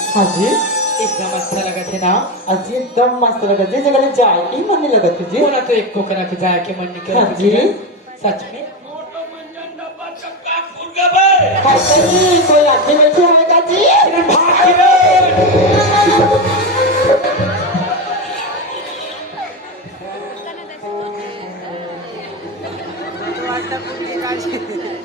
एकदम अच्छा लगा थे ना। अजी एकदम मस्त लगा जी जगह जाए की मन नहीं लगा तुझे बोला तो एक को करा के जाए के मन नहीं हाँ करा जी सच में खाते जी कोई आदमी बैठे होगा जी वाटतं